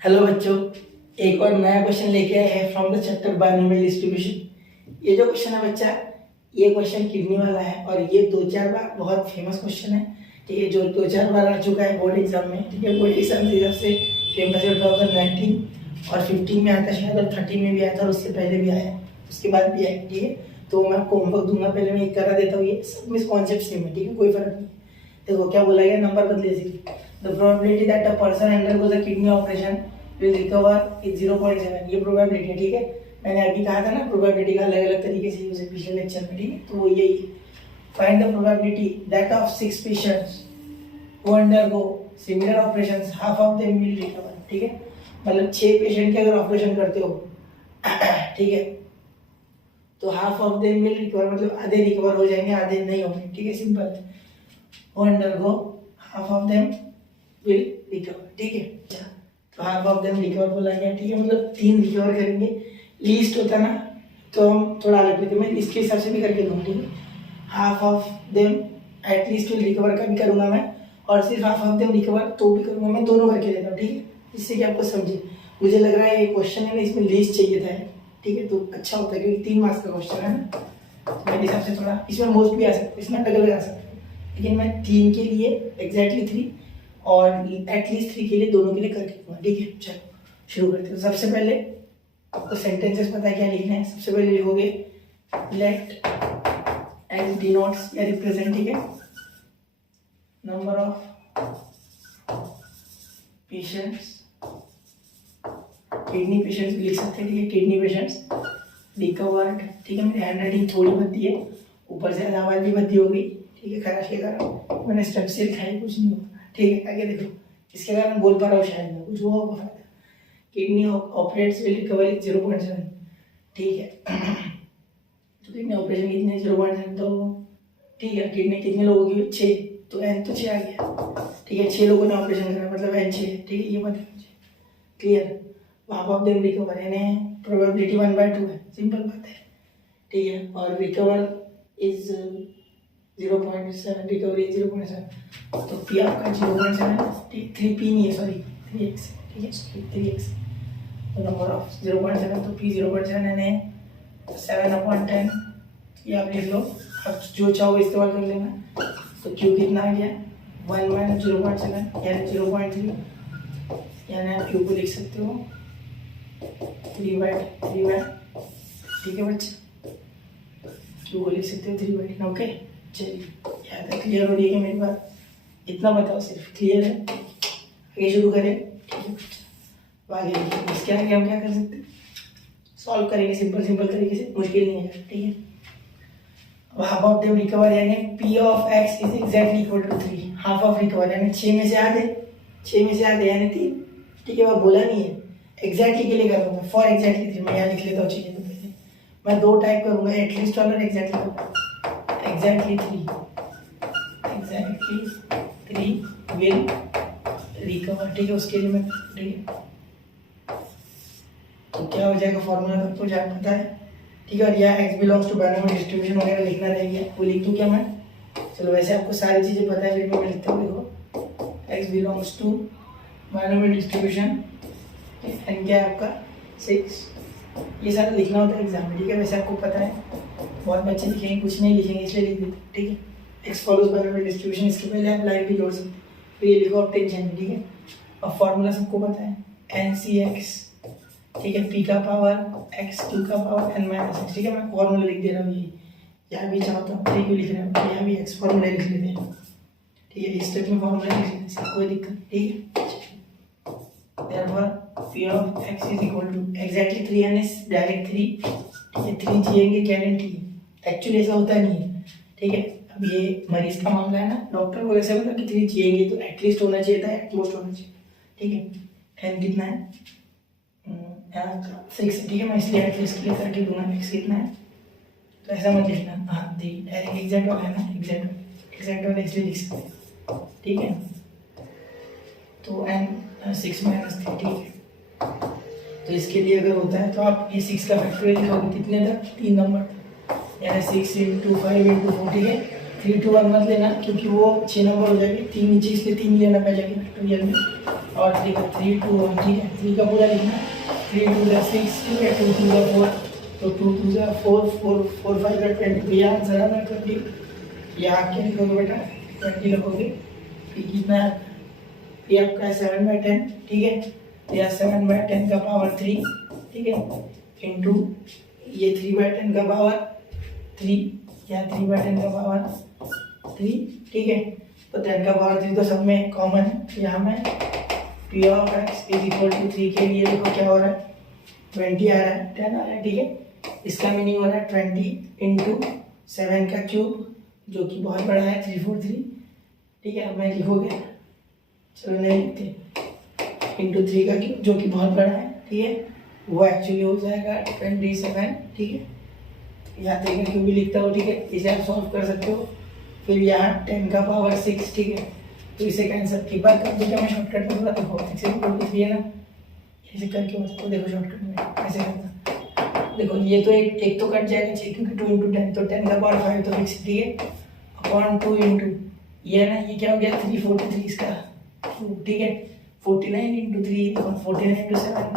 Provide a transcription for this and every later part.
Hello बच्चों, एक और नया क्वेश्चन लेके आए हैं from the chapter binomial distribution. ये जो क्वेश्चन है बच्चा, ये क्वेश्चन किडनी वाला है और ये 2-4 बार बहुत फेमस क्वेश्चन है। ठीक है, जो 2-4 बार आ चुका है बोर्ड एग्जाम में। ठीक है, बोर्ड एग्जाम से सबसे फेमस है 2019 और 15 में आया था शायद, और 30 में भी आया था और उससे पहले भी आया, उसके बाद भी आया। ठीक है, तो मैं आपको होमवर्क दूंगा, पहले मैं एक करा देता हूँ। ये सब में कॉन्सेप्ट सेम है, ठीक है, कोई फर्क नहीं। देखो क्या बोला गया, नंबर बदले से। The probability that a person undergoes a kidney operation will recover is 0.7। ये प्रोबेबिलिटी है। ठीक है, मैंने अभी कहा था ना प्रोबेबिलिटी का अलग अलग तरीके से यूज है पिछले लेक्चर में। ठीक है, तो वो यही है। Find the probability that of 6 patients who undergo similar operations half of them will recover. ठीक है, मतलब 6 पेशेंट के अगर ऑपरेशन करते हो ठीक है, तो half of them will recover, मतलब आधे रिकवर हो जाएंगे, आधे नहीं होंगे। ठीक है, सिंपल है। Who undergo half of them will recover. ठीक है, तो हाफ ऑफ देम रिकवर बोला गया। ठीक है, मतलब 3 रिकवर करेंगे। लीस्ट होता ना तो हम थोड़ा अलग लेते, मैं इसके हिसाब से भी करके दूंगा। ठीक है, half of them at least will recover का भी करूंगा मैं, और सिर्फ हाफ ऑफ देम रिकवर तो भी करूंगा मैं, दोनों करके देता हूँ। ठीक है, इससे कि आपको समझे। मुझे लग रहा है ये क्वेश्चन है ना, इसमें लीस्ट चाहिए था। ठीक है, तो अच्छा होता है क्योंकि 3 मार्क्स का क्वेश्चन है ना, तो मेरे हिसाब से थोड़ा इसमें मोस्ट भी आ सकते हैं, इसमें अलग अलग आ सकते हैं, लेकिन मैं 3 के लिए एग्जैक्टली 3 और एटलीस्ट 3 के लिए दोनों के लिए करके दूंगा। ठीक है, चलो शुरू करते हैं। सबसे पहले आपको सेंटेंसेस पता है क्या लिखना है। सबसे पहले लिखोगे लेट एज डिनोट्स या रिप्रेजेंट, ठीक है, number of patients, kidney patients भी लिख सकते हैं। ठीक है, किडनी पेशेंट्स रिकवर्ड। ठीक है, मेरी हैंड राइटिंग थोड़ी भद्दी है, ऊपर से आवाज़ भी भद्दी हो गई। ठीक है, खराश के कारण मैंने स्टेप से लिखा है, कुछ नहीं होगा। ठीक है, आगे देखो, इसके कारण बोल पा रहा हूँ शायद मैं, कुछ हुआ होगा फायदा। Kidney operates will recover is 0.7। ठीक है, तो किडनी ऑपरेशन कितने 0.7, तो ठीक है, किडनी कितने लोगों की 6, तो एन तो 6 आ गया। ठीक है, 6 लोगों ने ऑपरेशन करा मतलब एन 6। ठीक है, ये बात है मुझे clear. Half of them recover यानी प्रोबेबिलिटी 1/2 है, सिंपल बात है। ठीक है, और रिकवर इज 0.7, रिकवरी 0.7, तो पी आपका 0.7, 3p नहीं है, सॉरी 3x। ठीक है, 3x, तो नंबर ऑफ 0.7, तो p 0.7 यानी 7/10। ये आप लिख लो, आप जो चाहो इस्तेमाल कर लेना। तो q कितना आ गया 1 - 0.7 यानी 0.3, यानी आप q को लिख सकते हो 3/3। ठीक है बच्चे, q को लिख सकते हो 3/3। ओके, चलिए याद है, क्लियर हो रही है कि मेरी बात? इतना बताओ सिर्फ, क्लियर है? आगे शुरू करें। ठीक है, आगे देखिए इसके आगे हम क्या कर सकते हैं, सॉल्व करेंगे सिंपल सिंपल तरीके से, मुश्किल नहीं है। ठीक है, अब हाफ ऑफ देम रिकवर यानी p of x is exactly equal to 3। Half of recover यानी 6 में से आधे, 6 में से आधे यानी 3। ठीक है, वह बोला नहीं है, एग्जैक्टली के लिए करूँगा, फॉर एग्जैक्टली 3। मैं यहाँ लिख लेता हूँ चीज़ें, तो पहले मैं 2 टाइप करूँगा, एटलीस्ट वाला एग्जैक्टली करूँगा। Exactly 3 will recover. ठीक है, उसके लिए मैं, ठीक है, तो क्या हो जाएगा फॉर्मूला सबको जान पता है। ठीक है, और यह x belongs to binomial distribution वगैरह लिखना रहेगा, वो लिख दूँ क्या मैं? चलो वैसे आपको सारी चीज़ें पता है, फिर मैं लिखता हूँ। देखो x belongs to binomial distribution, n क्या है आपका 6, ये सारा लिखना होता है एग्जाम में। ठीक है, वैसे आपको पता है, बहुत बच्चे लिखेंगे, कुछ नहीं लिखेंगे इसलिए लिख देते। ठीक है, एक्स फॉलोज बायनोमियल डिस्ट्रीब्यूशन, इसके पहले आप लाइन भी जोड़ सकते हैं, फिर ये लिखो, आप टेंशन नहीं। ठीक है, अब फॉर्मूला सबको पता है, NCX। ठीक है, p का पावर x, q का पावर n - x। ठीक है, मैं फॉर्मूला लिख दे रहा हूँ, ये यहाँ भी चाहता हूँ, ठीक है, लिख रहा हूँ, यहाँ भी x फॉर्मूला लिख लेते हैं। ठीक है, इस स्टेप में फॉर्मूला लिख लेते हैं, कोई दिक्कत। ठीक है, therefore p of x is equal to exactly 3 यानी डायरेक्ट 3। ठीक है, 3 जिएंगे गारंटी, एक्चुअली ऐसा होता नहीं है। ठीक है, अब ये मरीज का मामला है ना, डॉक्टर को ऐसे बोला कि 3 जिएंगे, तो एटलीस्ट होना चाहिए था, एटमोस्ट होना चाहिए। ठीक है, n कितना है 6। ठीक है, मैं इसलिए एटलीस्ट के लिए करके दूंगा, x कितना है, तो ऐसा मत लिखना। हाँ, डायरेक्ट एग्जैक्ट वाला है ना, एग्जैक्ट वाला इसलिए लिख सकते हैं। ठीक है, तो n 6 - 3। ठीक है, तो इसके लिए अगर होता है तो आप ये 6 का फैक्टोरियल लिखोगे कितने तक, 3 नंबर, यानी 6 × 5 × 4। ठीक है, 3 to 1 मत लेना क्योंकि वो 6 नंबर हो जाएगी, 3 नीचे, इसलिए 3 लेना पहले के फैक्टोरियल में। और 3 का 3 2 1 ठीक है, 3 का पूरा लिखना, 3 2 जा 6 ठीक है, 2 2 जा 4 तो 2 2 जा 4 4 4 5 जा 20 भैया आंसर आना 20। यहाँ क्या लिखोगे बेटा 20 लिखोगे, फिर कितना है ये आपका 7/10 ठीक है, या 7/10 का पावर 3 ठीक है इंटू ये 3/10 का पावर 3 या 3/10 का पावर 3 ठीक है। तो 10 का पावर 3 तो सब में कॉमन है, यहाँ में p of x is equal to 3 के लिए देखो क्या हो रहा है 20 आ रहा है 10 आ रहा है ठीक है। इसका मीनिंग हो रहा है 20 इंटू 7 का क्यूब जो कि बहुत बड़ा है 343 ठीक है। अब मैं लिखोगे चलो नहीं लिखते इंटू 3 का क्यूब जो कि बहुत बड़ा है ठीक है, वो एक्चुअली हो जाएगा 27 ठीक है। यहाँ 3 का क्यूब भी लिखता हो ठीक है, इसे आप सॉल्व कर सकते हो। फिर यहाँ 10 का पावर 6 ठीक है, तो इसे कैंसिल एक बार कर दो, क्या मैं शॉर्टकट में देखो x इक्वल टू 3 है ना, ऐसे करके बताओ देखो शॉर्टकट में ऐसे करना देखो, ये तो एक तो कट जाएगा क्योंकि 2 इंटू 10 तो 10 का पावर 5 तो फिक्स ठीक है अपॉन 2 इंटू ये ना, ये क्या हो गया 343 इसका ठीक है, 49 इंटू 3 49 इंटू 7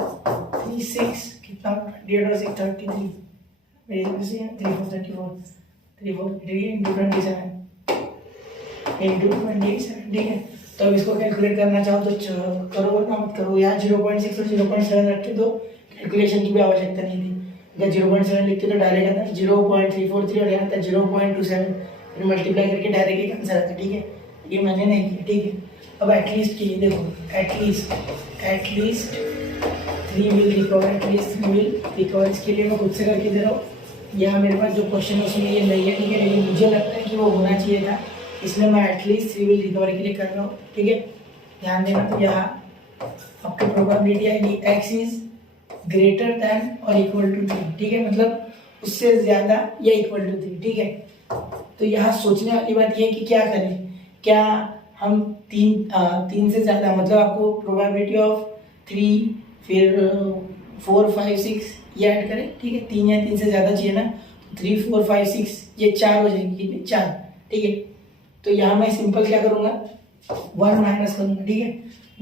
36 कितना 28 और 6 33 मेरे हिसाब से 34 34 इंटू 27 इंटू 27 ठीक है। तो अब इसको कैलकुलेट करना चाहो तो करो वरना मत करो, यहाँ 0.6 और 0.7 रख के दो, कैलकुलेशन की भी आवश्यकता नहीं थी। अगर 0.7 लिखते तो डायरेक्ट आता 0.343 और यहाँ था 0.27 फिर मल्टीप्लाई करके डायरेक्ट एक आंसर आता ठीक है, ये मैंने नहीं किया ठीक है। अब एटलीस्ट की देखो at least 3 will recover, at least 3 will recover, इसके लिए मैं खुद से करके दे रहा हूँ। यहाँ मेरे पास जो क्वेश्चन है उसमें ये नहीं है ठीक है, लेकिन मुझे लगता है कि वो होना चाहिए था, इसलिए मैं एटलीस्ट 3 विल रिकवर के लिए कर रहा हूँ ठीक है। ध्यान देना, तो यहाँ आपकी प्रोबेबिलिटी आएगी x इज ग्रेटर देन और इक्वल टू 3 ठीक है, मतलब उससे ज़्यादा या इक्वल टू 3 ठीक है। तो यहाँ सोचने वाली बात ये है कि क्या करें, क्या हम तीन से ज़्यादा मतलब आपको प्रोबेबिलिटी ऑफ 3 फिर 4 5 6 ये ऐड करें ठीक है, 3 या 3 से ज़्यादा चाहिए ना, 3 4 5 6 ये 4 हो जाएंगे कितने 4 ठीक है। तो यहाँ मैं सिंपल क्या करूँगा 1 माइनस करूँगा ठीक है,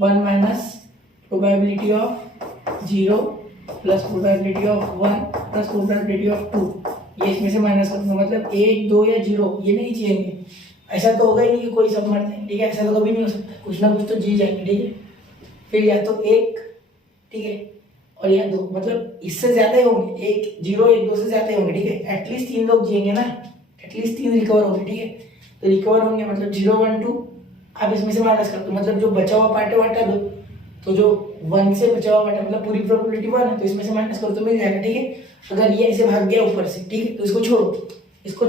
1 minus probability of 0 plus probability of 1 plus probability of 2 ये इसमें से माइनस करूँगा, मतलब 1 2 या 0 ये नहीं चाहिए, ऐसा तो होगा ही नहीं कि कोई सब मर जाएंगे ठीक है, ऐसा तो कभी नहीं हो सकता, कुछ ना कुछ तो जी जाएंगे ठीक है। फिर या तो 1 ठीक है और या 2, मतलब इससे ज़्यादा ही होंगे, 1 0 1 2 से ज़्यादा ही होंगे ठीक है, एटलीस्ट 3 लोग जिएंगे ना, एटलीस्ट 3 रिकवर होंगे ठीक है। तो रिकवर होंगे मतलब 0 1 2 आप इसमें से माइनस कर दो, मतलब जो बचा हुआ पार्ट है हटा दो, तो जो 1 से बचा हुआ पार्ट है मतलब पूरी प्रोबेबिलिटी 1 है तो इसमें से माइनस करो तो मिल जाएगा ठीक है। अगर ये ऐसे भाग गया ऊपर से ठीक है तो इसको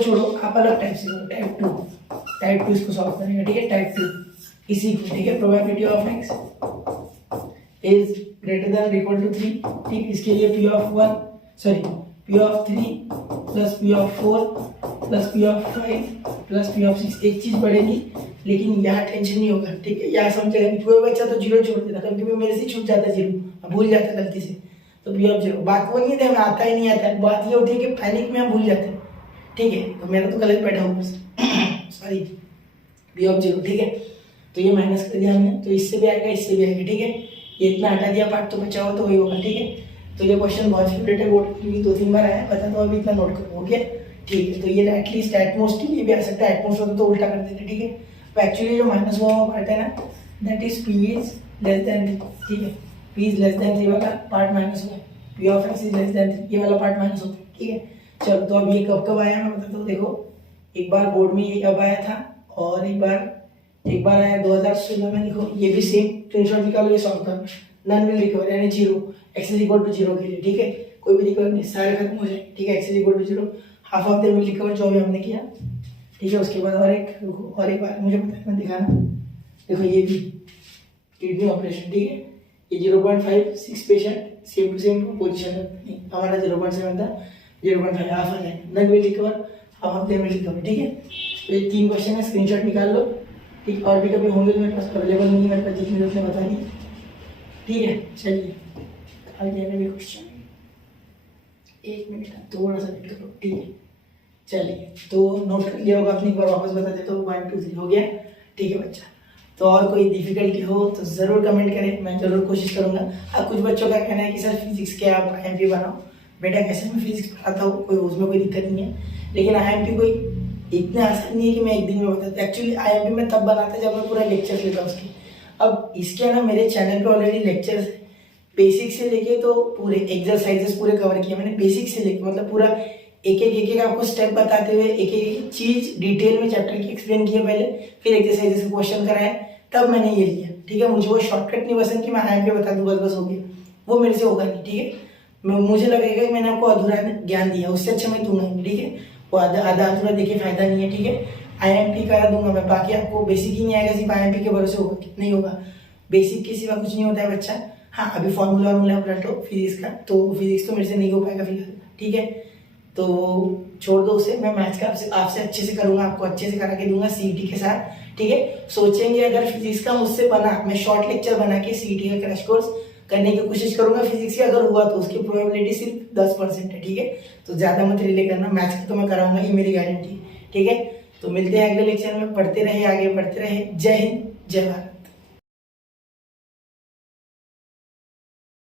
छोड़ो आप अलग टाइप से करो, टाइप 2 इसको सॉल्व करेंगे ठीक है, टाइप 2 इसी को ठीक है, probability of x is greater than equal to 3 ठीक, इसके लिए p ऑफ 3 प्लस p ऑफ 4 प्लस p ऑफ 5 प्लस p ऑफ 6 एक चीज बढ़ेगी लेकिन यहाँ टेंशन नहीं होगा ठीक है, यहाँ समझेगा नहीं, कोई बच्चा तो 0 छोड़ देता, कभी कभी मेरे से छूट जाता 0 भूल जाता गलती से, तो p ऑफ 0 बात वो नहीं है हमें आता ही नहीं आता है, बात ये होती है कि पैनिक में हम भूल जाते हैं ठीक है। तो मेरा तो गलत बैठा ऊपर से सॉरी p ऑफ 0 ठीक है। तो ये माइनस कर दिया हमने, तो इससे भी आएगा इससे भी आएगा ठीक है, ये इतना हटा दिया पार्ट तो बचा हो तो वही होगा ठीक है। तो ये क्वेश्चन बहुत फेवरेट है बोर्ड क्योंकि 2-3 बार आया, बता दो अभी इतना नोट करो हो गया ठीक है। तो ये एटलीस्ट एटमोस्ट ये भी आ सकता है, एटमोस्ट होता तो उल्टा कर देते ठीक है। तो एक्चुअली जो माइनस हुआ पार्ट है ना that is p is less than ठीक है, p इज लेस देन 3 वाला पार्ट माइनस हुआ, p of x is less than 3 ये वाला पार्ट माइनस होता है ठीक है। चलो तो अब ये कब आया मैं बताता हूँ, देखो एक बार बोर्ड में ये कब आया था और एक बार आया 2016 में, देखो ये भी सेम स्क्रीनशॉट निकालो, ये सॉल्व करना, नन विल रिकवर यानी 0 x इज इक्वल टू 0 के लिए ठीक है, कोई भी रिकवर नहीं, सारे खत्म हो जाए ठीक है, x is equal to 0 half of the will recover जो भी हमने किया ठीक है। उसके बाद और एक बार मुझे बताना दिखाना, देखो ये भी किडनी ऑपरेशन ठीक है, ये 0.56 patient same to same position है, हमारा 0.7 था 0.5 हाफ आ जाए, none will recover half of the will recover ठीक है। तो ये 3 क्वेश्चन है, स्क्रीनशॉट निकाल लो ठीक, और भी कभी होंगे तो मेरे पास अवेलेबल नहीं है, मेरे पास जितनी दोस्त ने बता दी ठीक है। चलिए आगे भी क्वेश्चन 1 मिनट थोड़ा सा वेट करो ठीक है। चलिए तो नोट कर लिया होगा आपने, एक बार वापस बता देता हूँ 1 2 3 हो गया ठीक है बच्चा। तो और कोई डिफिकल्टी हो तो ज़रूर कमेंट करें, मैं ज़रूर कोशिश करूँगा। अब कुछ बच्चों का कहना है कि सर फिजिक्स के आप IMP बनाओ। बेटा कैसे मैं फिजिक्स पढ़ाता हूँ, कोई उसमें कोई दिक्कत नहीं है, लेकिन IMP कोई इतना आसान नहीं है कि मैं एक दिन में बताता। एक्चुअली IMP मैं तब बनाता जब मैं पूरा लेक्चर लेता उसके। अब इसके ना मेरे चैनल पे ऑलरेडी लेक्चर्स है, बेसिक से लेके तो पूरे एक्सरसाइजेस पूरे कवर किए मैंने, बेसिक से लेके मतलब पूरा एक एक आपको स्टेप बताते हुए एक एक चीज डिटेल में चैप्टर की एक्सप्लेन किया पहले, फिर एक्सरसाइजेस के क्वेश्चन कराए, तब मैंने ये लिया। ठीक है, मुझे वो शॉर्टकट नहीं पसंद कि मैं IMP बता दूं बस हो गया, वो मेरे से होगा नहीं। ठीक है, मुझे लगेगा कि मैंने आपको अधूरा ज्ञान दिया, उससे अच्छा मैं दूंगा नहीं। ठीक है, वो आधा अधूरा देखिए फायदा नहीं है। ठीक है, IMP करा दूंगा मैं, बाकी आपको बेसिक ही नहीं आएगा, सिर्फ IMP के भरोसे होगा नहीं होगा, बेसिक के सिवा कुछ नहीं होता है बच्चा। हाँ, अभी फॉर्मूला वार्मूला पलटो फिजिक्स का, तो फिजिक्स तो मेरे से नहीं हो पाएगा फिलहाल। ठीक है, तो छोड़ दो उसे, मैं मैथ्स का आपसे अच्छे से करूंगा, आपको अच्छे से करा के दूंगा CET के साथ। ठीक है, सोचेंगे अगर फिजिक्स का मुझसे बना, मैं शॉर्ट लेक्चर बना के CET का क्रैश कोर्स करने की कोशिश करूंगा फिजिक्स की, अगर हुआ तो उसकी प्रोबेबिलिटी सिर्फ 10% है। ठीक है, तो ज्यादा मत रिले करना, मैथ्स का तो मैं कराऊंगा, ये मेरी गारंटी है। ठीक है, तो मिलते हैं अगले लेक्चर में, पढ़ते रहे आगे बढ़ते रहे। जय हिंद, जय भारत।